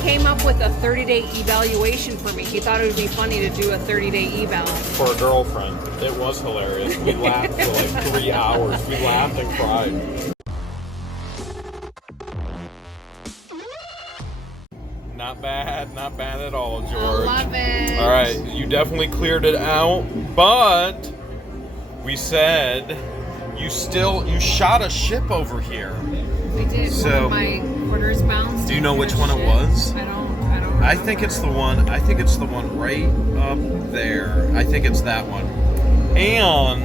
came up with a 30-day evaluation for me. He thought it would be funny to do a 30-day eval. For a girlfriend. It was hilarious. We laughed for like 3 hours. We laughed and cried. Not bad at all, George. I love it. All right, you definitely cleared it out, but we said you shot a ship over here. I did. So, one of my quarters bounced. Do you know which one it was? I don't. I think it's the one. I think it's the one right up there. I think it's that one. And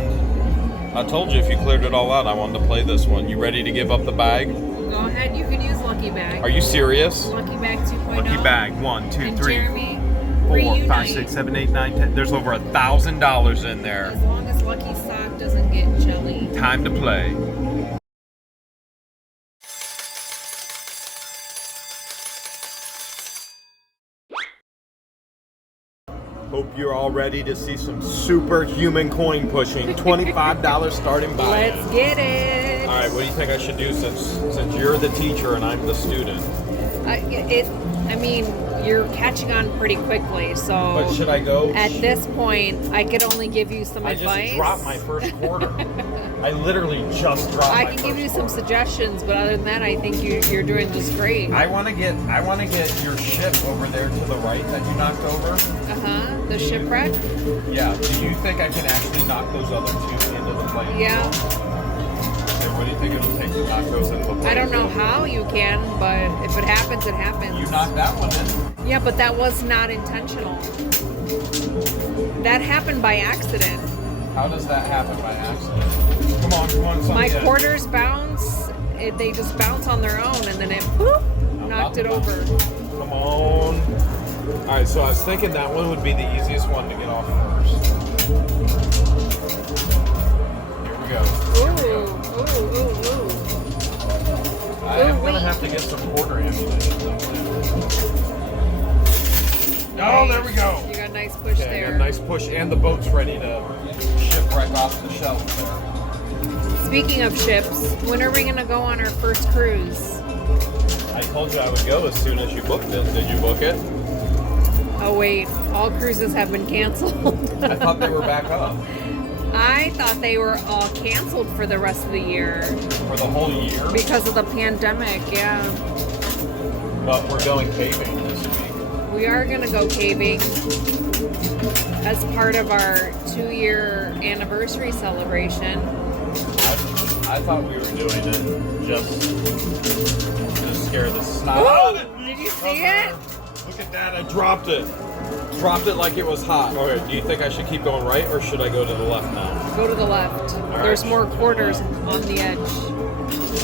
I told you if you cleared it all out, I wanted to play this one. You ready to give up the bag? Go ahead. You can use Lucky Bag. Are you serious? Lucky Bag 2.0. Lucky Bag 1, 2, And 3, Jeremy, 4, reunite. 5, 6, 7, 8, 9, 10. There's over $1,000 in there. As long as Lucky Sock doesn't get jelly. Time to play. Hope you're all ready to see some superhuman coin pushing. $25 starting buy-in. Let's get it. All right, what do you think I should do since you're the teacher and I'm the student? I mean, you're catching on pretty quickly, so. But should I go? At this point, I could only give you some advice. I just dropped my first quarter. I literally just dropped my I can give you some suggestions, but other than that, I think you're doing just great. I want to get your ship over there to the right that you knocked over. The shipwreck? Yeah. Do you think I can actually knock those other two into the plane? Yeah. And what do you think it'll take to knock those into the plane? I don't know how you can, but if it happens, it happens. You knocked that one in. Yeah, but that was not intentional. That happened by accident. How does that happen by accident? Come on. My quarters bounce. They just bounce on their own, and then it whoop, knocked it over. Come on. All right, so I was thinking that one would be the easiest one to get off first. Here we go. Ooh. I am going to have to get some quarter ammunition though. Oh, there we go. You got a nice push Okay, there. I got a nice push, and the boat's ready to shipwreck off the shelf there. Speaking of ships, when are we going to go on our first cruise? I told you I would go as soon as you booked it. Did you book it? Oh wait, all cruises have been canceled. I thought they were back up. I thought they were all canceled for the rest of the year. For the whole year? Because of the pandemic, yeah. But we're going caving this week. We are going to go caving as part of our 2-year anniversary celebration. I thought we were doing it just to scare the snot out of it. Did you see it? Look at that, I dropped it. Dropped it like it was hot. Okay, do you think I should keep going right or should I go to the left now? Go to the left. All There's right. more quarters on the edge. To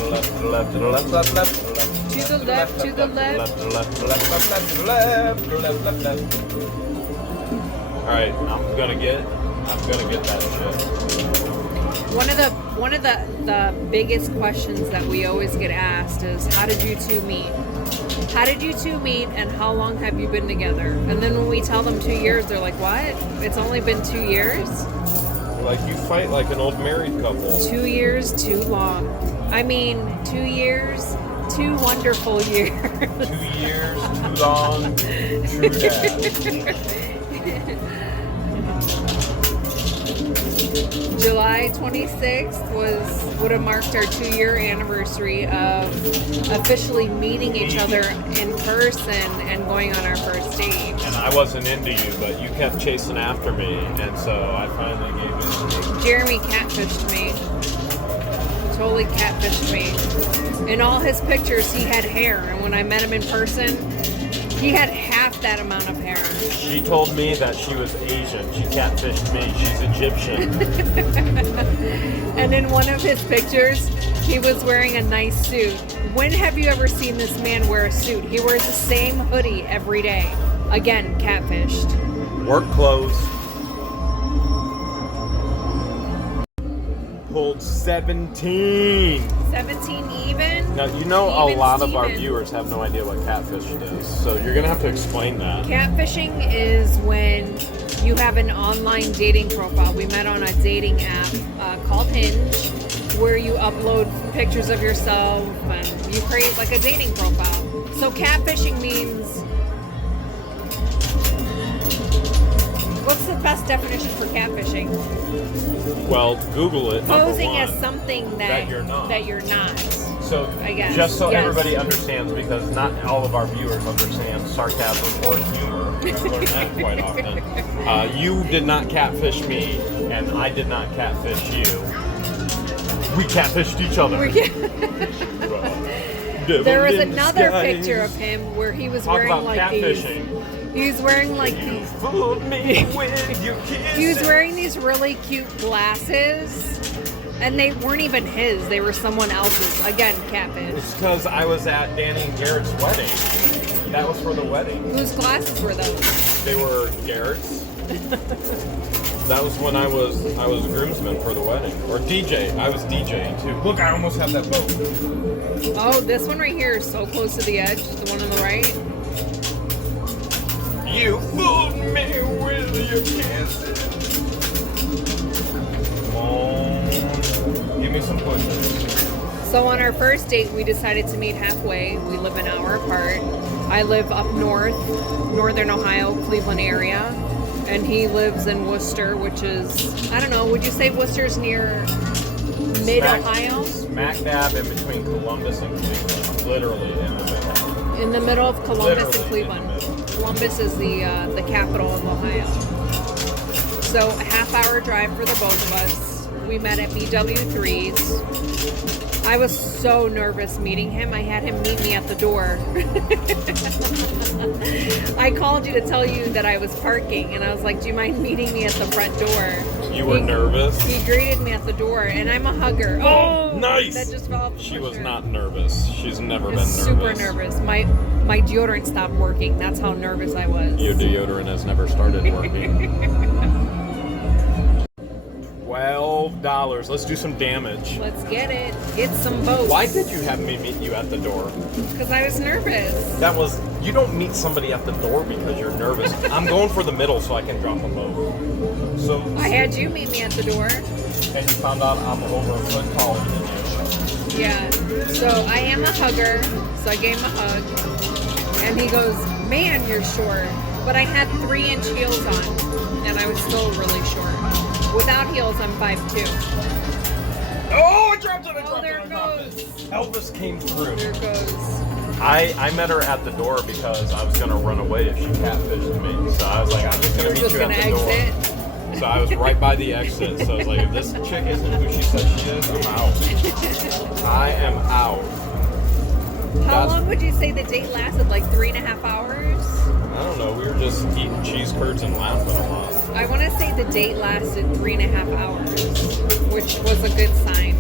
the left, to the left, to the left, left, left, to the left. To the left, to the left. To the left, to the left, left, left, to the left, to the left, left, left. Alright, I'm gonna get that shit. One of the biggest questions that we always get asked is, how did you two meet? How did you two meet and how long have you been together? And then when we tell them 2 years, they're like, what? It's only been 2 years? Like you fight like an old married couple. 2 years, too long. I mean, 2 years, 2 wonderful years. 2 years, too long, true that. July 26th would have marked our 2-year anniversary of officially meeting each other in person and going on our first date. And I wasn't into you, but you kept chasing after me, and so I finally gave in. Jeremy catfished me. Totally catfished me. In all his pictures, he had hair, and when I met him in person, he had half that amount of hair. She told me that she was Asian. She catfished me. She's Egyptian. And in one of his pictures, he was wearing a nice suit. When have you ever seen this man wear a suit? He wears the same hoodie every day. Again, catfished. Work clothes. Pulled 17. 17 even? Now, you know a Even lot of our Steven. viewers have no idea what catfish is, so you're going to have to explain that. Catfishing is when you have an online dating profile. We met on a dating app called Hinge, where you upload pictures of yourself and you create like a dating profile. So catfishing means best definition for catfishing? Well, Google it. Posing number as one, something that you're not. That you're not. So, I guess. just so Yes. everybody understands, because not all of our viewers understand sarcasm or humor. I've learned that quite often. You did not catfish me, and I did not catfish you. We catfished each other. There was another picture of him where he was wearing like catfishing. these. He was wearing like these. Fooled me with your kisses. He was wearing these really cute glasses, and they weren't even his. They were someone else's. Again, catfish. It's because I was at Danny and Garrett's wedding. That was for the wedding. Whose glasses were those? They were Garrett's. That was when I was groomsman for the wedding, or DJ. I was DJing too. Look, I almost have that boat. Oh, this one right here is so close to the edge. The one on the right. You fooled me with your kisses. Come on, give me some pushes. So on our first date, we decided to meet halfway. We live an hour apart. I live up north, northern Ohio, Cleveland area. And he lives in Wooster, which is, I don't know, would you say Worcester's near mid-Ohio? Smack dab in between Columbus and Cleveland. Literally in the middle. In the middle of Columbus and Literally in the Cleveland. middle. Columbus is the capital of Ohio. So a half-hour drive for the both of us. We met at BW3's. I was so nervous meeting him. I had him meet me at the door. I called you to tell you that I was parking, and I was like, do you mind meeting me at the front door? You were nervous? He greeted me at the door, and I'm a hugger. Oh, nice! That just fell off the She was pusher. not nervous. She's never been nervous. Super nervous. My deodorant stopped working. That's how nervous I was. Your deodorant has never started working. $12. Let's do some damage. Let's get it. Get some votes. Why did you have me meet you at the door? Because I was nervous. That was, you don't meet somebody at the door because you're nervous. I'm going for the middle so I can drop a vote. So I had you meet me at the door. and you found out I'm over a foot taller than you. Yeah. So I am a hugger. So I gave him a hug. And he goes, man, you're short. But I had 3-inch heels on. And I was still really short. Without heels, I'm 5'2". Oh, I dropped it! There it goes. Elvis came through. There it goes. I met her at the door because I was gonna run away if she catfished me. So I was like, I'm just gonna You're meet just you at gonna the door. exit. So I was right by the exit. So I was like, if this chick isn't who she says she is, I'm out. I am out. How long would you say the date lasted? Like 3.5 hours? I don't know. We were just eating cheese curds and laughing a lot. I want to say the date lasted 3.5 hours, which was a good sign.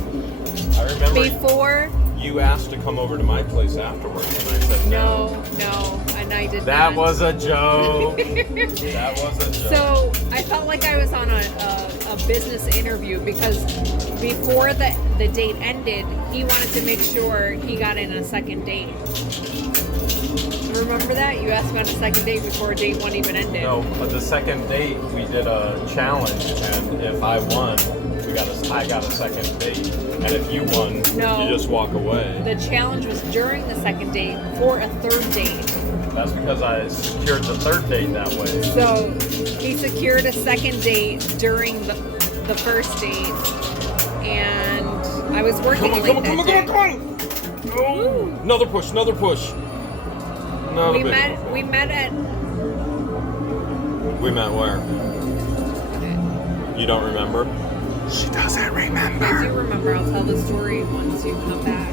I remember Before, you asked to come over to my place afterwards, and I said no, and I did That not. was a joke. That was a joke. So I felt like I was on a business interview because before the date ended, he wanted to make sure he got in a second date. Remember that? You asked about a second date before date 1 even ended. No, but the second date we did a challenge, and if I won, I got a second date, and if you won, No. you just walk away. The challenge was during the second date for a third date. That's because I secured the third date that way. So he secured a second date during the first date, and I was working late that day. Come on! Oh, another push. Another We big met. one. We met at. We met where? You don't remember? She doesn't remember. I do remember. I'll tell the story once you come back.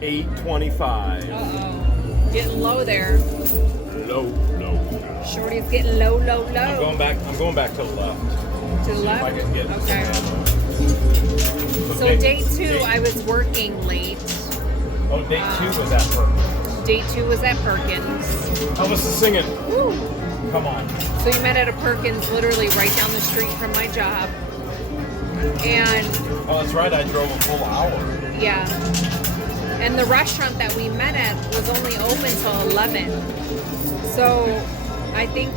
8:25. Uh-oh. Getting low there. Low. Shorty's getting low. I'm going back to the left. To the See left? if I can get Okay. So day 2, I was working late. Oh, day 2 was at Perkins. Day 2 was at Perkins. Elvis is singing. Woo. Come on. So you met at a Perkins literally right down the street from my job. And Oh, that's right. I drove a full hour. yeah. And the restaurant that we met at was only open till 11. So I think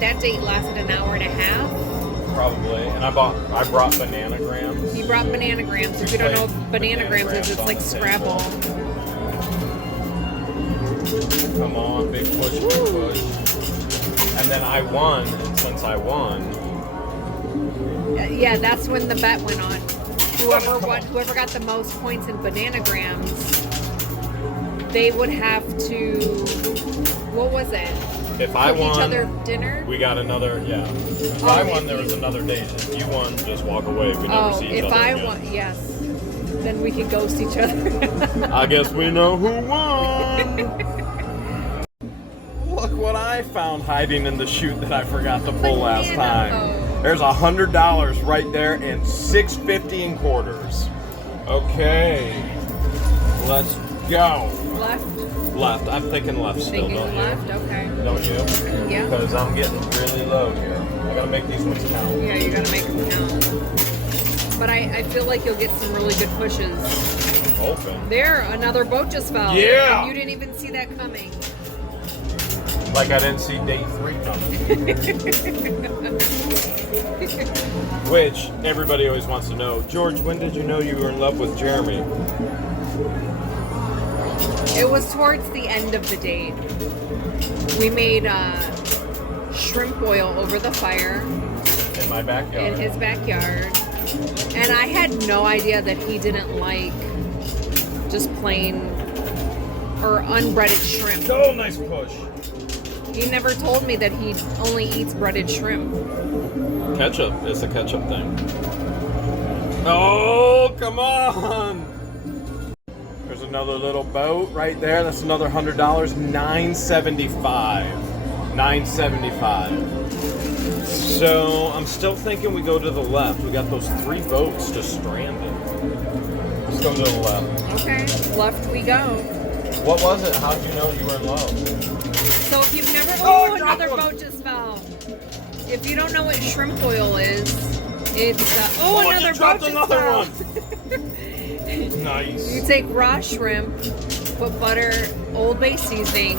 that date lasted an hour and a half. Probably. And I brought bananagrams. He brought bananagrams. If you don't know what bananagrams is, it's like Scrabble. Come on, big push. And then I won, and since I won, Yeah, that's when the bet went on. Whoever got the most points in bananagrams, they would have to. What was it? if I Cook won, each other dinner. we got another. Yeah. If I won, there was another date. If you won, just walk away. We never see each if other I again. won, yes, then we could ghost each other. I guess we know who won. Look what I found hiding in the chute that I forgot to pull last time. There's $100 right there and $6.50 in quarters. Okay, let's go. Left. Left. I'm thinking left still, Thinking don't left. you? Okay. Don't you? Yeah. Because I'm getting really low here. I gotta make these ones count. Yeah, you gotta make them count. But I feel like you'll get some really good pushes. Open. There, another boat just fell. Yeah. And you didn't even see that coming. Like I didn't see date 3 coming. Which everybody always wants to know. George, when did you know you were in love with Jeremy? It was towards the end of the date. We made shrimp oil over the fire In my backyard. in his backyard. And I had no idea that he didn't like just plain or unbreaded shrimp. Oh, nice push. He never told me that he only eats breaded shrimp. Ketchup. It's a ketchup thing. Oh, come on. There's another little boat right there. That's another $100. $9.75. $9.75. So I'm still thinking we go to the left. We got those 3 boats just stranded. Let's go to the left. Okay, left we go. What was it? How'd you know you were in love? So if you've never, Oh, another drop one. boat just fell. If you don't know what shrimp oil is, it's another you dropped boat another just one. Nice. You take raw shrimp, put butter, Old Bay seasoning,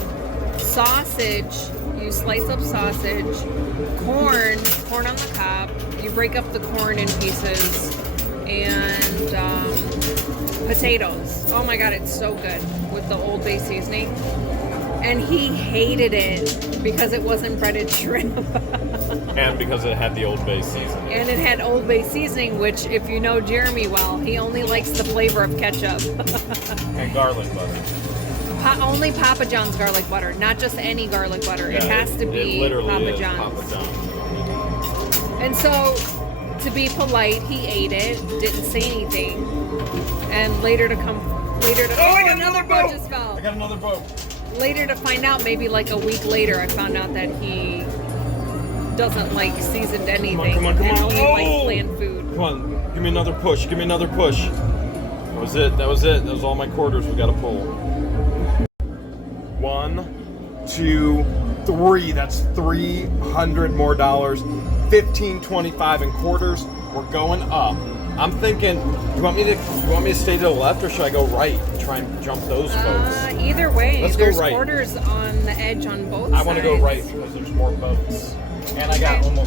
sausage. You slice up sausage, corn on the cob. You break up the corn in pieces, and potatoes. Oh my God, it's so good with the Old Bay seasoning. And he hated it because it wasn't breaded shrimp. And because it had the Old Bay seasoning. And it had Old Bay seasoning, which, if you know Jeremy well, he only likes the flavor of ketchup. And garlic butter. Only Papa John's garlic butter, not just any garlic butter. Yeah, it has to be it literally Papa is John's. Papa John's. And so, to be polite, he ate it, didn't say anything, and later to another boat just fell. I got another boat. Later to find out, maybe like a week later, I found out that he doesn't like seasoned anything. Come on. And only Oh! likes bland food. Come on, give me another push. Give me another push. That was it. That was all my quarters we got to pull. 1, 2, 3. That's $300 more. $15.25 in quarters. We're going up. I'm thinking. You want me to stay to the left, or should I go right and try and jump those boats? Either way, Let's go there's right. quarters on the edge on both sides. I want to go right because there's more boats. And I got over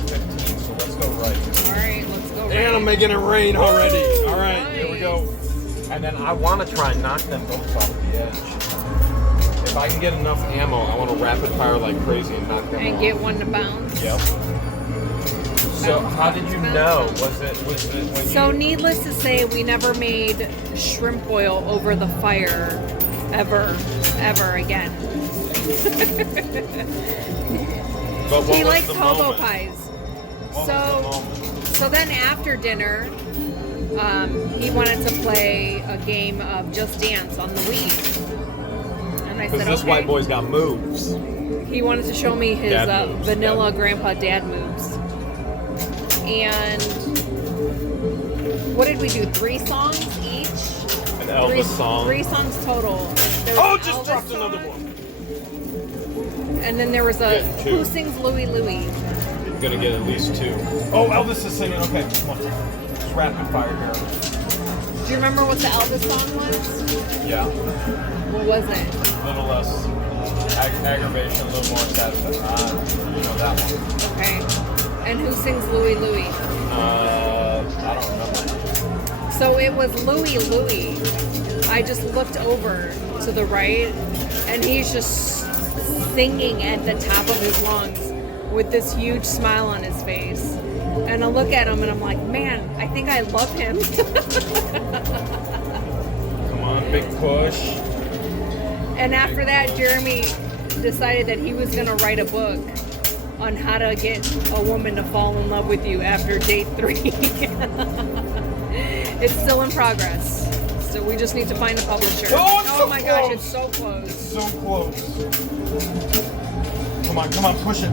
15, so let's go right. All right, let's go right. And I'm making it rain already. Woo! All right, here we go. And then I want to try and knock them boats off the edge. If I can get enough ammo, I want to rapid fire like crazy and knock them off. And get one to bounce. Yep. So how did you know? Was it when So you... needless to say, we never made shrimp oil over the fire ever again. But what He was likes the hobo moment? pies. What was the moment? So then after dinner, he wanted to play a game of Just Dance on the Wii. And I Because said, this okay. white boy's got moves. He wanted to show me his Dad moves, vanilla dad. grandpa dad moves. And what did we do? 3 songs each? An Elvis song. 3 songs total. There was Oh, an just Elvis dropped song, another one. And then there was a Yeah, 2. Who Sings Louie Louie. You're gonna get at least 2. Oh, Elvis is singing. Okay, come on. It's rapid fire here. Do you remember what the Elvis song was? Yeah. What was it? A little less aggravation, a little more satisfaction. You know that one. Okay. And Who Sings Louie Louie? I don't remember. So it was Louie Louie. I just looked over to the right, and he's just singing at the top of his lungs with this huge smile on his face. And I look at him and I'm like, man, I think I love him. Come on, big push. And after that, Jeremy decided that he was going to write a book on how to get a woman to fall in love with you after date 3. It's still in progress. So we just need to find a publisher. Oh, it's so my close. gosh, it's so close. So close. Come on, push it.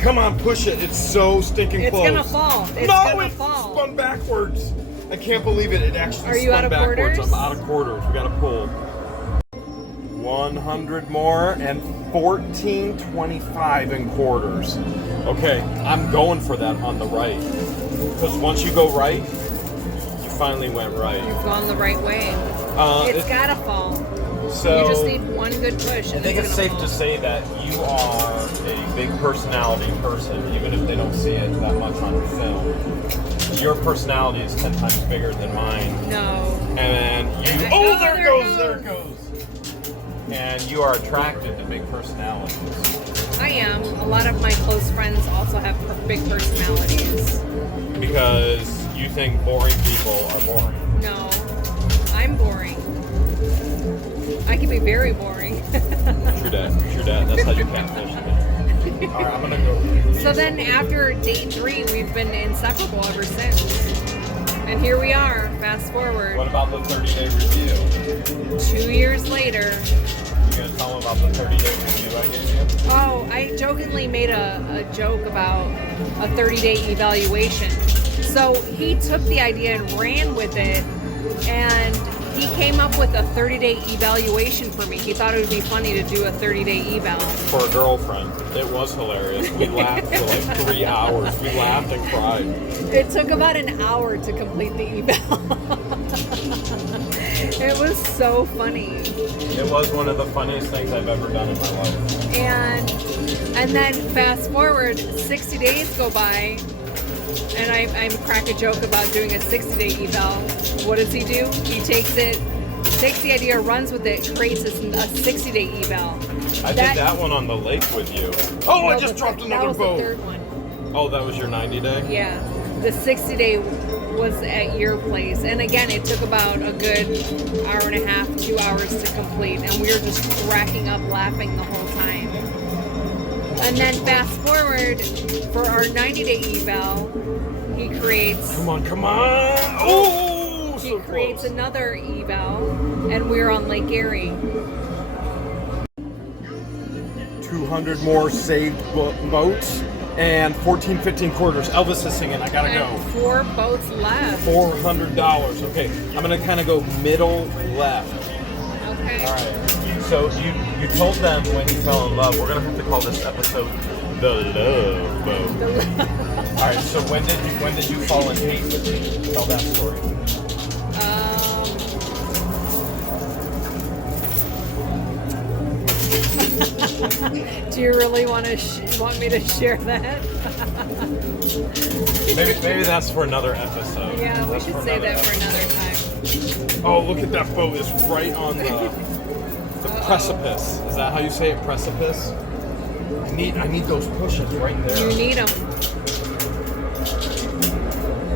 Come on, push it. It's so stinking close. It's gonna fall. It's no, gonna it fall. spun backwards. I can't believe it. It actually Are you spun out of backwards. quarters? I'm out of quarters. We gotta pull. 100 more and 14.25 in quarters. Okay, I'm going for that on the right. Because once you go right, you finally went right. You've gone the right way. It's gotta fall. So You just need one good push. I think it's safe to say that you are a big personality person, even if they don't see it that much on film. Your personality is 10 times bigger than mine. No. And then you... Oh, there it goes. And you are attracted to big personalities. I am. A lot of my close friends also have big personalities. Because you think boring people are boring. No. I'm boring. I can be very boring. True that. That's how you catfish me. Alright, I'm gonna go. So then after date 3, we've been inseparable ever since. And here we are, fast forward. What about the 30-day review? 2 years later. You gonna tell them about the 30-day review I gave you? Oh, I jokingly made a joke about a 30-day evaluation. So he took the idea and ran with it, and he came up with a 30-day evaluation for me. He thought it would be funny to do a 30-day eval. For a girlfriend. It was hilarious. We laughed for like 3 hours. We laughed and cried. It took about an hour to complete the eval. It was so funny. It was one of the funniest things I've ever done in my life. And then fast forward, 60 days go by, and I crack a joke about doing a 60-day eval. What does he do? He takes the idea, runs with it, creates a 60-day eval. I did that one on the lake with you. Oh, I just dropped another boat. That was the third one. Oh, that was your 90-day? Yeah. The 60-day was at your place. And again, it took about a good hour and a half, 2 hours to complete. And we were just cracking up laughing the whole time. And then fast forward, for our 90-day eval, he creates... Come on. Oh, He so creates close. another eval, and we're on Lake Erie. 200 more saved boats and 15 quarters. Elvis is singing. I gotta go. 4 boats left. $400. Okay, I'm gonna kind of go middle left. Okay. All right. So you told them when you fell in love. We're gonna have to call this episode the Love Boat. All right. So when did you fall in hate with me? Tell that story. Do you really want me to share that? Maybe that's for another episode. Yeah, we That's should for say another that for episode. another time. Oh, look at that boat! It's right on the precipice. Is that how you say it? Precipice. I need those pushes right there. You need them.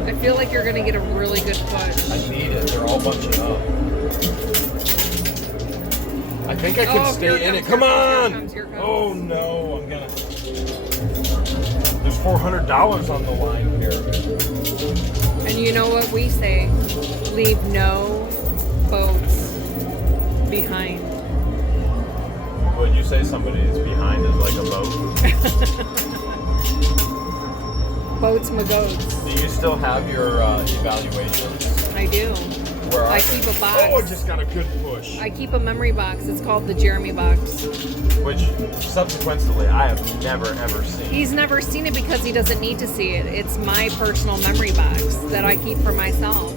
I feel like you're gonna get a really good push. I need it. They're all bunching up. I think I can stay in it. Come on! Here comes. Oh no, I'm gonna. There's $400 on the line here. And you know what we say? Leave no boats behind. Would you say somebody is behind is like a boat? Boats my goats. Do you still have your evaluations? I do. Where are I they? keep a box. Oh, I just got a good push. I keep a memory box. It's called the Jeremy box. Which, subsequently, I have never ever seen. He's never seen it because he doesn't need to see it. It's my personal memory box that I keep for myself.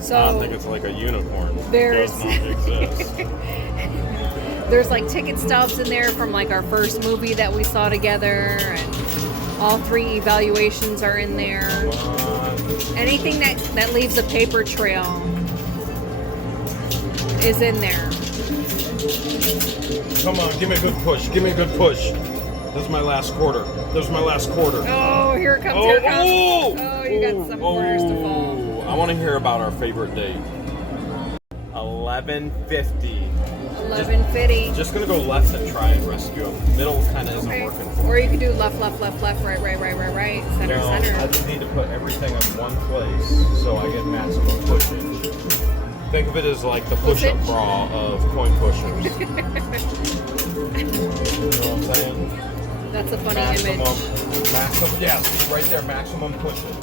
So I don't think it's like a unicorn. There's- It does not exist. there's like ticket stubs in there from like our first movie that we saw together, and all 3 evaluations are in there. Anything that leaves a paper trail is in there. Come on, give me a good push. Give me a good push. That's my last quarter. There's my last quarter. Oh, here it comes. Oh, Here it comes. oh, Oh, you got some quarters to fall. I want to hear about our favorite date. 11:50. 11:50. Just gonna go left and try and rescue him. Middle kind of isn't working for me. Or you could do left, left, left, left, right, right, right, right, right, center, No, center. I just need to put everything in one place so I get maximum pushage. Think of it as like the push-up bra of coin pushers. You know what I'm saying? That's a funny image. Maximum, yeah, see right there, maximum pushage.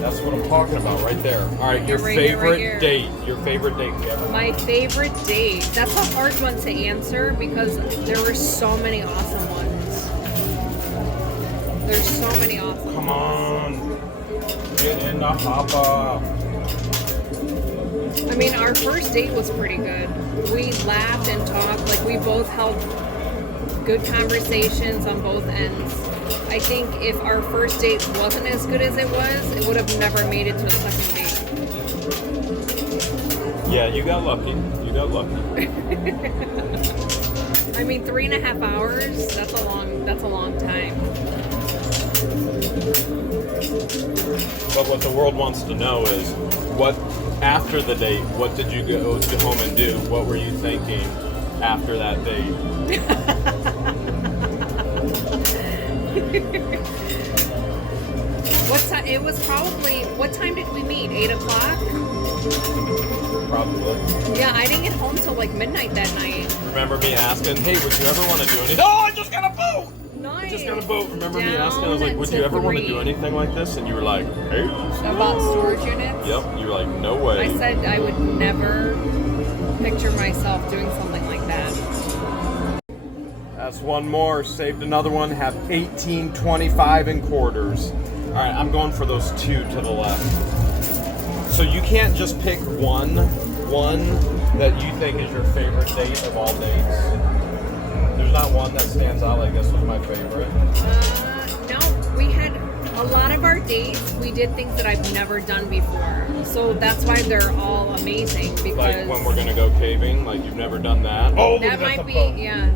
That's what I'm talking about right there. All right, your favorite date. Your favorite date ever. My favorite date. That's a hard one to answer because there were so many awesome ones. There's so many awesome Come on. Get in the hopper. I mean, our first date was pretty good. We laughed and talked. Like, we both held good conversations on both ends. I think if our first date wasn't as good as it was, it would have never made it to a second date. Yeah, you got lucky. You got lucky. I mean, 3.5 hours, that's a long time. But what the world wants to know is, what after the date, what did you go home and do? What were you thinking after that date? What time? It was probably, what time did we meet? 8 o'clock? Probably. Yeah, I didn't get home till like midnight that night. Remember me asking, hey, would you ever want to do anything? Oh, I just got a boat! Nice. I just got a boat. Remember me asking, I was like, would you ever want to do anything like this? And you were like, hey. About storage units? Yep, you were like, no way. I said I would never picture myself doing something like that. That's one more. Saved another one. Have 18.25 in quarters. All right, I'm going for those two to the left. So you can't just pick one that you think is your favorite date of all dates. There's not one that stands out like this was my favorite. No, we had a lot of our dates. We did things that I've never done before, so that's why they're all amazing. Because like when we're gonna go caving, like you've never done that. Oh, that might be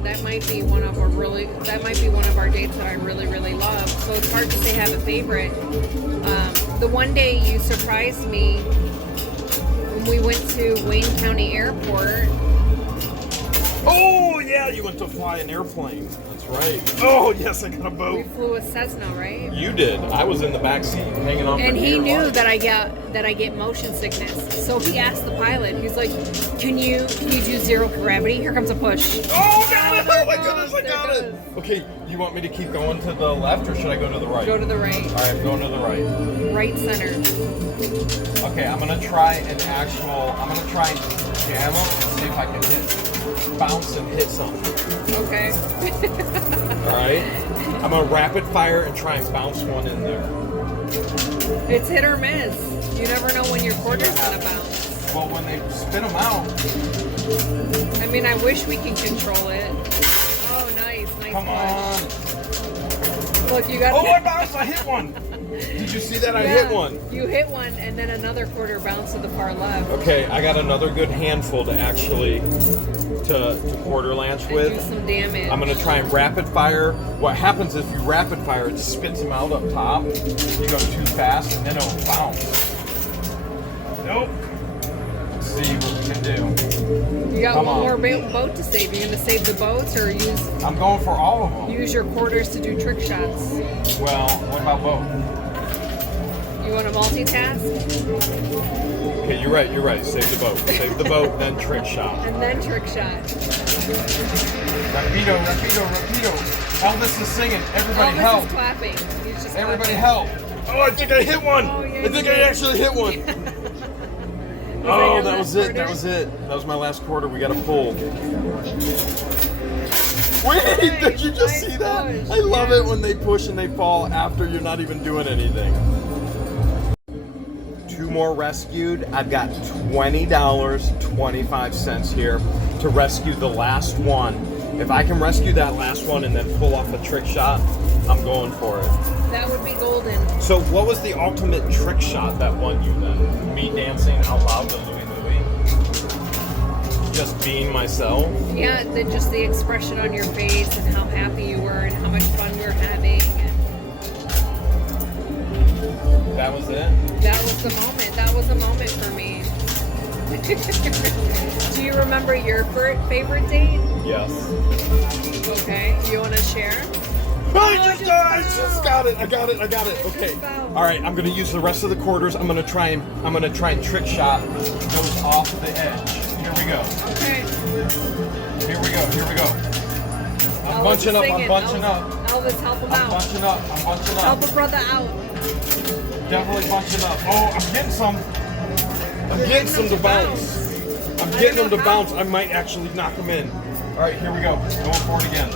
that might be one of our dates that I really love. So it's hard to say I have a favorite. The one day you surprised me when we went to Wayne County Airport. Oh yeah, you went to fly an airplane. That's right. Oh yes, I got a boat. We flew a Cessna, right? You did. I was in the back seat hanging on. And he knew that I get motion sickness. So he asked the pilot. He's like, "Can you do zero gravity? Here comes a push." Oh, got it! Oh my goodness, I got it. Okay, you want me to keep going to the left or should I go to the right? Go to the right. All right, I'm going to the right. Right center. Okay, I'm gonna try and jam them and see if I can bounce and hit something. Okay. All right. I'm gonna rapid fire and try and bounce one in there. It's hit or miss. You never know when your quarter's gonna bounce. Well, when they spin them out. I mean, I wish we can control it. Oh, nice Come on. Look, you got. Oh, I bounced! I hit one. Did you see that? I hit one. You hit one, and then another quarter bounced to the far left. Okay, I got another good handful to actually to quarter launch with. Do some damage. I'm gonna try and rapid fire. What happens if you rapid fire, it spits them out up top. You go too fast, and then it'll bounce. Nope. Let's see what we can do. You got one more boat to save. You gonna save the boats or use? I'm going for all of them. Use your quarters to do trick shots. Well, what about both? You want to multitask? Okay, you're right. Save the boat. Save the boat, then trick shot. And then trick shot. Rapido. Elvis is singing. Everybody Elvis help. is clapping. He's just Everybody clapping. help. Oh, I think I hit one. Oh, yeah, I think I actually hit one. Oh, that was it. That was it. That was my last quarter. We got a pull. Wait, did you just see that? I love it when they push and they fall after you're not even doing anything. Two more rescued. I've got $20.25 here to rescue the last one. If I can rescue that last one and then pull off a trick shot, I'm going for it. That would be golden. So what was the ultimate trick shot that won you then? Me dancing out loud to Louie Louie? just being myself. Yeah, just the expression on your face and how happy you were and how much fun we were having. That was it. That was the moment. That was the moment for me. Do you remember your favorite date? Yes. Okay. You want to share? I just got it. I got it. Okay. All right. I'm gonna use the rest of the quarters. I'm gonna try and trick shot those off the edge. Here we go. Okay. Here we go. I'm Elvis bunching up. singing. I'm bunching up. Elvis, help him I'm out. bunching up. Help a brother out. Definitely bunching up. Oh, I'm getting some. I'm getting some to bounce. I'm getting them to bounce. I might actually knock them in. All right, here we go. Going for it again.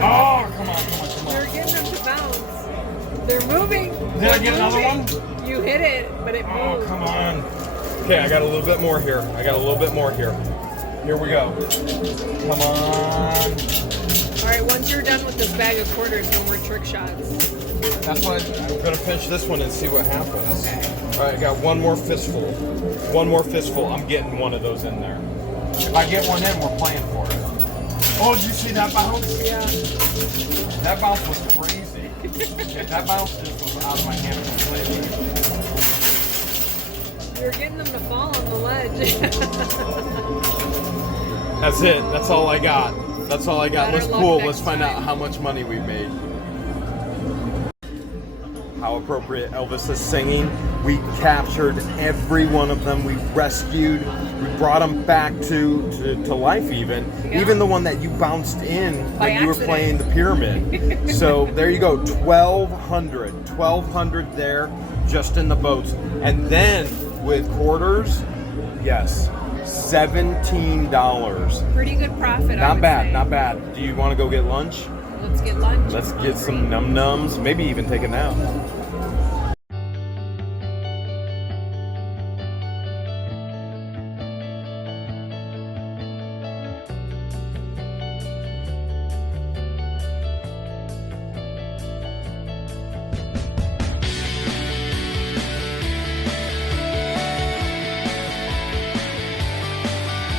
Oh, come on. You're getting them to bounce. They're moving. Did I get another one? You hit it, but it moved. Oh, come on. Okay, I got a little bit more here. Here we go. Come on. All right, once you're done with this bag of quarters, no more trick shots. That's why I'm gonna finish this one and see what happens. Okay. All right, I got one more fistful. I'm getting one of those in there. If I get one in, we're playing for it. Oh, did you see that bounce? Yeah. That bounce was crazy. Yeah, that bounce just was out of my hand completely. You're getting them to fall on the ledge. That's it. That's all I got. Let's Better luck pool. next Let's find out time. how much money we made. How appropriate Elvis is singing. We captured every one of them. We rescued. We brought them back to life even. Yeah. Even the one that you bounced in By when you were accident. playing the pyramid. So there you go. 1,200 there just in the boats. And then with quarters, yes, $17. Pretty good profit. I would say. Not bad. Do you want to go get lunch? Let's get lunch. Let's get some num-nums, maybe even take a nap.